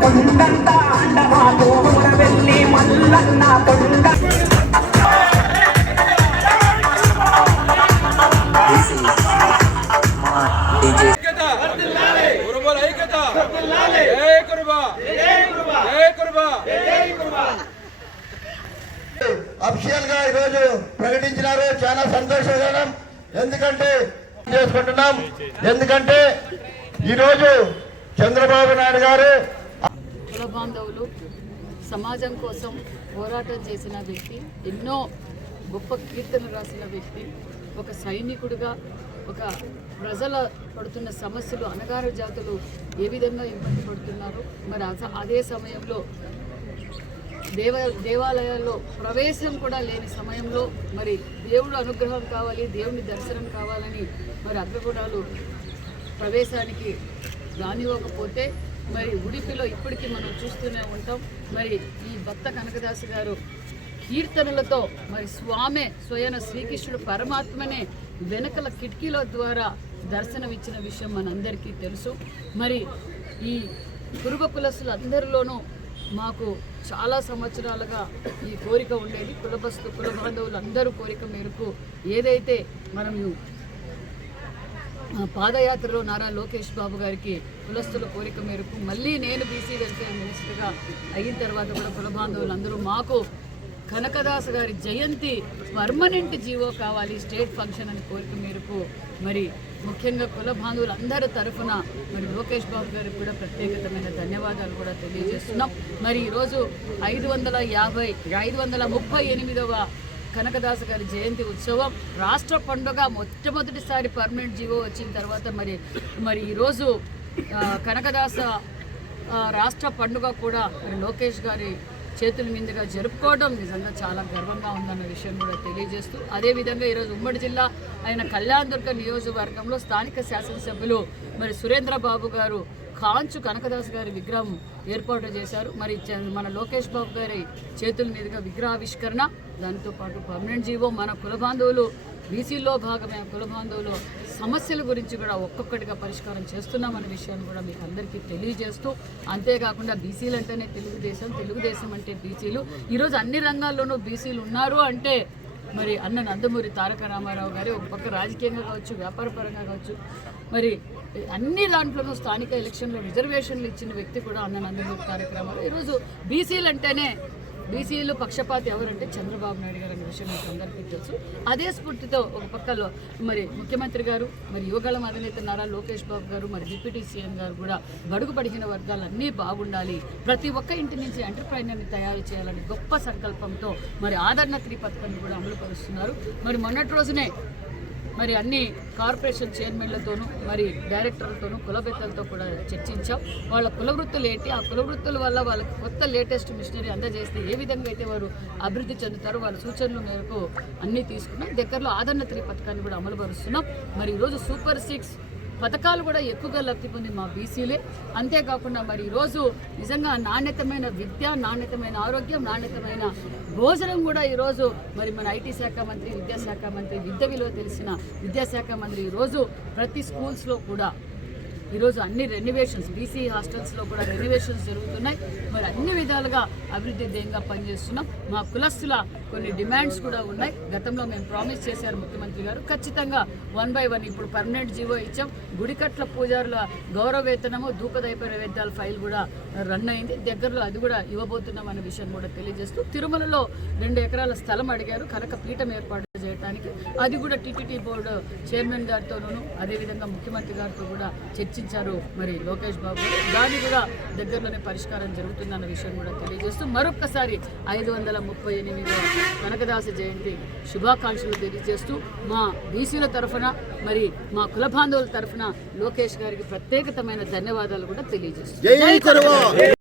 కొండంత అండమా తోముల వెళ్ళి మల్లన్న కొండ This is my DJ. ఐక్యత కురుబల అఫిషియల్గా ఈరోజు ప్రకటించినారు చాలా సంతోషకరం ఎందుకంటే చేసుకుంటున్నాం ఎందుకంటే ఈరోజు చంద్రబాబు నాయుడు గారు కుల బాంధవులు సమాజం కోసం పోరాటం చేసిన వ్యక్తి ఎన్నో గొప్ప కీర్తనలు రాసిన వ్యక్తి ఒక సైనికుడిగా ఒక ప్రజల పడుతున్న సమస్యలు అనగారు జాతులు ఏ విధంగా ఇబ్బంది పడుతున్నారు? మరి అస- అదే సమయంలో దేవ దేవాలయాల్లో ప్రవేశం కూడా లేని సమయంలో మరి దేవుడు అనుగ్రహం కావాలి దేవుని దర్శనం కావాలని మరి అగ్రగుణాలు ప్రవేశానికి రానివ్వకపోతే మరి ఉడిపిలో ఇప్పటికీ మనం చూస్తూనే ఉంటాం. మరి ఈ భక్త కనకదాసు గారు కీర్తనలతో మరి స్వామే స్వయన శ్రీకృష్ణుడు పరమాత్మనే వెనకల కిటికీల ద్వారా దర్శనమిచ్చిన విషయం మనందరికీ తెలుసు. మరి ఈ కురుబ కులస్తులందరిలోనూ మాకు చాలా సంవత్సరాలుగా ఈ కోరిక ఉండేది. కులబస్తు కుల బాంధవులు అందరూ కోరిక మేరకు ఏదైతే మనం పాదయాత్రలో నారా లోకేష్ బాబు గారికి కులస్తుల కోరిక మేరకు మళ్ళీ నేను బీసీ వెల్ఫేర్ మినిస్టర్గా అయిన తర్వాత కూడా కుల బాంధవులు అందరూ మాకు కనకదాస్ గారి జయంతి పర్మనెంట్ జీవో కావాలి స్టేట్ ఫంక్షన్ అని కోరిక మేరకు. మరి ముఖ్యంగా కుల బాంధవులు అందరి తరఫున మరి లోకేష్ బాబు గారికి కూడా ప్రత్యేకతమైన ధన్యవాదాలు కూడా తెలియజేస్తున్నాం. మరి ఈరోజు ఐదు వందల యాభై ఐదు వందల ముప్పై ఎనిమిదవ కనకదాస్ గారి జయంతి ఉత్సవం. రాష్ట్ర పండుగ మొట్టమొదటిసారి పర్మనెంట్ జీవో వచ్చిన తర్వాత మరి మరి ఈరోజు కనకదాస రాష్ట్ర పండుగ కూడా మరి లోకేష్ గారి చేతుల మీదుగా జరుపుకోవడం నిజంగా చాలా గర్వంగా ఉందన్న విషయం కూడా తెలియజేస్తూ అదేవిధంగా ఈరోజు ఉమ్మడి జిల్లా అయిన కళ్యాణదుర్గ నియోజకవర్గంలో స్థానిక శాసనసభ్యులు మరి సురేంద్రబాబు గారు కాంచు కనకదాస్ గారి విగ్రహం ఏర్పాటు చేశారు. మరి మన లోకేష్ బాబు గారి చేతుల మీదుగా విగ్రహావిష్కరణ దాంతో పాటు పర్మనెంట్ జీవో మన కుల బాంధవులు బీసీలో భాగమైన కుల బాంధవులు సమస్యల గురించి కూడా ఒక్కొక్కటిగా పరిష్కారం చేస్తున్నామనే విషయాన్ని కూడా మీకు అందరికీ తెలియజేస్తూ అంతేకాకుండా బీసీలు అంటేనే తెలుగుదేశం తెలుగుదేశం అంటే బీసీలు. ఈరోజు అన్ని రంగాల్లోనూ బీసీలు ఉన్నారు అంటే మరి అన్న నందమూరి తారక రామారావు గారి ఒక పక్క రాజకీయంగా కావచ్చు వ్యాపార పరంగా కావచ్చు మరి అన్ని దాంట్లోనూ స్థానిక ఎలక్షన్లో రిజర్వేషన్లు ఇచ్చిన వ్యక్తి కూడా అన్న నందమూరి తారక రామారావు. ఈరోజు బీసీలు అంటేనే బీసీలు పక్షపాతి ఎవరంటే చంద్రబాబు నాయుడు గారు అనే విషయం మీకు అందరికీ తెలుసు. అదే స్ఫూర్తితో ఒక పక్కలో మరి ముఖ్యమంత్రి గారు మరి యువగళం అధినేత నారా లోకేష్ బాబు గారు మరి డిప్యూటీ సీఎం గారు కూడా బడుగు పడిగిన వర్గాలన్నీ బాగుండాలి. ప్రతి ఒక్క ఇంటి నుంచి ఎంటర్ప్రైనర్ని తయారు చేయాలని గొప్ప సంకల్పంతో మరి ఆదరణ త్రీ పథకాన్ని కూడా అమలు పరుస్తున్నారు మరి మొన్నటి రోజునే మరి అన్ని కార్పొరేషన్ చైర్మన్లతోనూ మరి డైరెక్టర్లతోనూ కులబెత్తలతో కూడా చర్చించాం. వాళ్ళ కులవృత్తులు ఏంటి? ఆ కులవృత్తుల వల్ల వాళ్ళకి కొత్త లేటెస్ట్ మిషనరీ అందజేస్తే ఏ విధంగా అయితే వారు అభివృద్ధి చెందుతారో వాళ్ళ సూచనల మేరకు అన్నీ తీసుకున్నాం. దగ్గరలో ఆదరణ త్రీ పథకాన్ని కూడా అమలుపరుస్తున్నాం మరి ఈరోజు సూపర్ సిక్స్ పథకాలు కూడా ఎక్కువగా లబ్ధి పొంది మా బీసీలే. అంతేకాకుండా మరి ఈరోజు నిజంగా నాణ్యతమైన విద్య నాణ్యతమైన ఆరోగ్యం నాణ్యతమైన భోజనం కూడా ఈరోజు మరి మన ఐటీ శాఖ మంత్రి విద్యాశాఖ మంత్రి విద్య విలువ తెలిసిన విద్యాశాఖ మంత్రి ఈరోజు ప్రతి స్కూల్స్లో కూడా ఈరోజు అన్ని రెనివేషన్స్ బీసీ హాస్టల్స్లో కూడా రెనివేషన్స్ జరుగుతున్నాయి. మరి అన్ని విధాలుగా అభివృద్ధి ధ్యేయంగా పనిచేస్తున్నాం. మా కులస్తుల కొన్ని డిమాండ్స్ కూడా ఉన్నాయి. గతంలో మేము ప్రామిస్ చేశారు ముఖ్యమంత్రి గారు. ఖచ్చితంగా వన్ బై వన్ ఇప్పుడు పర్మనెంట్ జీవో ఇచ్చాం. గుడికట్ల పూజారుల గౌరవ వేతనము ధూపదైప ఫైల్ కూడా రన్ అయింది. దగ్గరలో అది కూడా ఇవ్వబోతున్నాం అనే విషయం కూడా తెలియజేస్తూ తిరుమలలో రెండు ఎకరాల స్థలం అడిగారు. కనుక పీఠం ఏర్పాటు చేయడానికి అది కూడా టీటీడీ బోర్డు చైర్మన్ గారితోనూ అదేవిధంగా ముఖ్యమంత్రి గారితో కూడా చర్చించారు మరి లోకేష్ బాబు. దాన్ని కూడా దగ్గరలోనే పరిష్కారం జరుగుతుందన్న విషయం కూడా తెలియజేస్తూ మరొక్కసారి ఐదు వందల ముప్పై ఎనిమిది కనకదాస జయంతి శుభాకాంక్షలు తెలియజేస్తూ మా బీసీల తరఫున మరి మా కుల బాంధవుల తరఫున లోకేష్ గారికి ప్రత్యేకతమైన ధన్యవాదాలు కూడా కరువా!